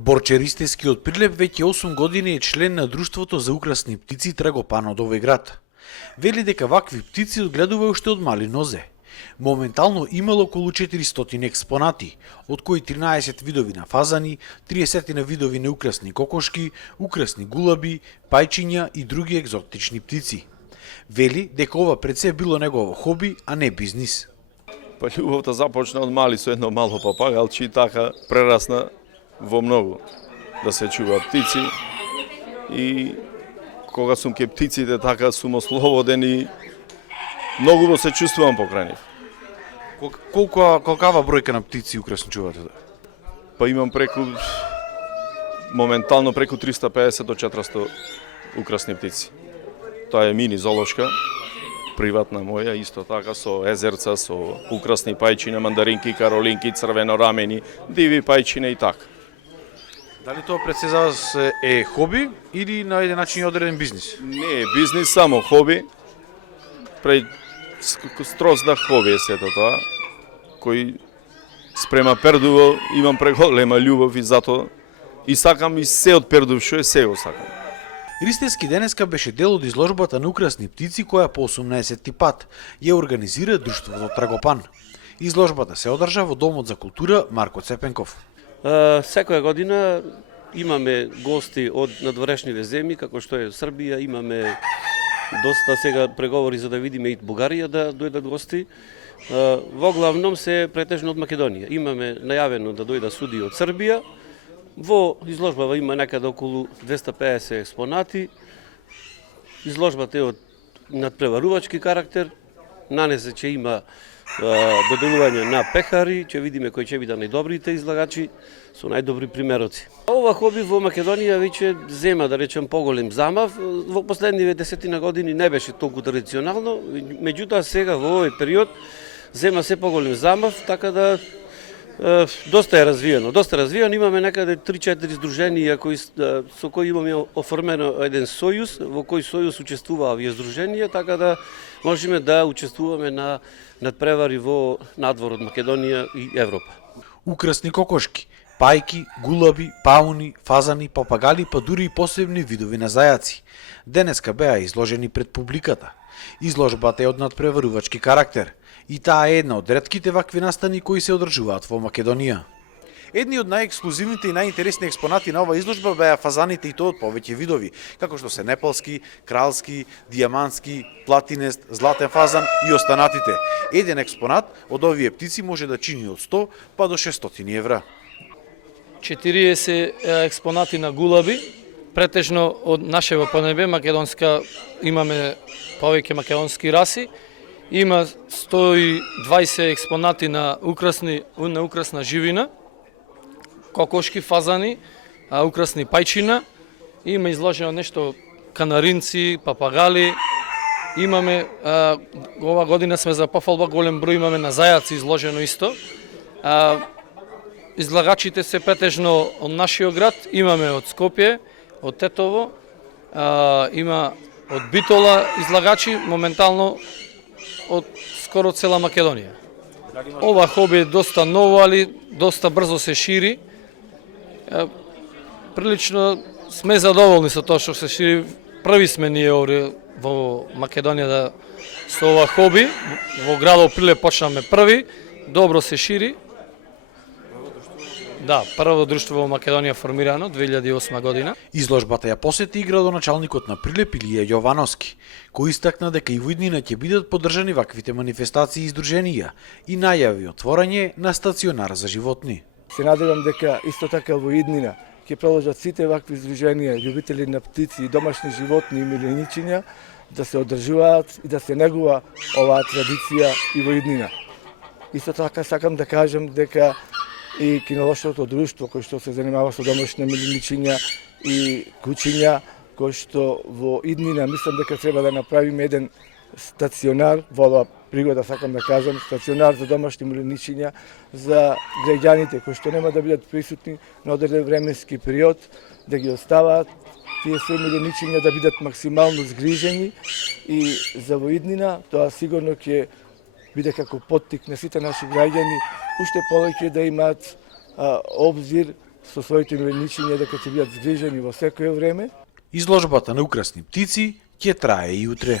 Борче Ристевски од Прилеп веќе 8 години е член на Друштвото за украсни птици Трагопан од овој град. Вели дека вакви птици одгледува уште од мали нозе. Моментално имало околу 400 експонати, од кои 13 видови на фазани, 30 на видови на украсни кокошки, украсни гулаби, пајчиња и други екзотични птици. Вели дека ова пред се било негово хоби, а не бизнис. Па љубовта започна од мали со едно мало папагалче и така прерасна во многу. Да се чува птици и кога сум ке птиците така сум ослободен и многу го се чувствувам покрај нив. Колкава бројка на птици украсно чувате? Па имам моментално преку 350 до 400 украсни птици. Тоа е мини золошка, приватна моја, исто така со езерца, со украсни пајчиња, мандаринки, каролинки, црвенорамени, диви пајчиња и така. Дали тоа пред се за вас е хоби или на еден начин е одреден бизнис? Не е бизнис, само хоби. Строз да хоби е сето тоа, кој спрема пердуво, имам преголема љубов и затоа и сакам и се од пердув што е се го сакам. Ристевски денеска беше дел од изложбата на украсни птици која по 18-ти пат ја организира Друштвото Трагопан. Изложбата се одржа во Домот за култура Марко Цепенков. Секоја година имаме гости од надворешниве земји, како што е Србија, имаме доста сега преговори за да видиме и Бугарија да дојдат гости. Во главном се претежно од Македонија. Имаме најавено да дојда суди од Србија. Во изложбава има некаде околу 250 експонати. Изложбата е од надпреварувачки карактер. Нанесе ќе има доделување на пехари, ќе видиме кои ќе бидат најдобрите излагачи со најдобри примероци. Ова хоби во Македонија веќе зема, да речем, поголем замав. Во последниве 10 години не беше толку традиционално, меѓутоа сега во овој период зема се поголем замав, така да доста е развиено. Имаме некаде 3-4 здруженија со кои имаме оформено еден сојуз, во кој сојуз учествуваа овие здруженија, така да можеме да учествуваме на надпревари во надвор од Македонија и Европа. Украсни кокошки, пајки, гулаби, пауни, фазани, папагали, па дури и посебни видови на зајаци. Денеска беа изложени пред публиката. Изложбата е од надпреварувачки карактер и таа е една од ретките вакви настани кои се одржуваат во Македонија. Едни од најексклузивните и најинтересни експонати на оваа изложба беа фазаните и тоа од повеќе видови, како што се непалски, кралски, дијамантски, платинест, златен фазан и останатите. Еден експонат од овие птици може да чини од 100 па до 600 евра. 40 експонати на гулаби, претежно од нашево понебе, македонска, имаме повеќе македонски раси. Има 120 експонати на украсна живина, кокошки, фазани, украсни пајчина. Има изложено нешто канаринци, папагали. Имаме, ова година сме за пофалба голем број, имаме на зајаци изложено исто. Излагачите се претежно од нашиот град, имаме од Скопје, од Тетово, има од Битола излагачи, моментално од скоро цела Македонија. Ова хоби е доста ново, али доста брзо се шири. Прилично сме задоволни со тоа што се шири. Први сме ние овде во Македонија со ова хоби. Во градот Прилеп почнаме први, добро се шири. Да, прво друштво во Македонија формирано 2008 година. Изложбата ја посети и градоначалникот на Прилеп Илија Јовановски, кој истакна дека и во иднина ќе бидат поддржани ваквите манифестации и издруженија и најави отворање на стационар за животни. Се надевам дека исто така во иднина ќе продолжат сите вакви издруженија, љубители на птици и домашни животни и миленијчиња да се одржуваат и да се негува оваа традиција и во иднина. Исто така сакам да кажам дека и кинолошкото друштво кој што се занимава со домашни миленијчиња и кучиња, кој што во иднина мислам дека треба да направиме еден стационар, во оваа пригода сакам да кажам, стационар за домашни миленијчиња за граѓаните кои што нема да бидат присутни на одреден временски период, да ги оставаат тие свои миленијчиња да бидат максимално згрижени и за во иднина тоа сигурно ќе биде како поттик на сите наши граѓани уште повеќе да имаат обзир со своите миленичиња дека ќе бидат згрижени во секое време. Изложбата на украсни птици ќе трае и утре.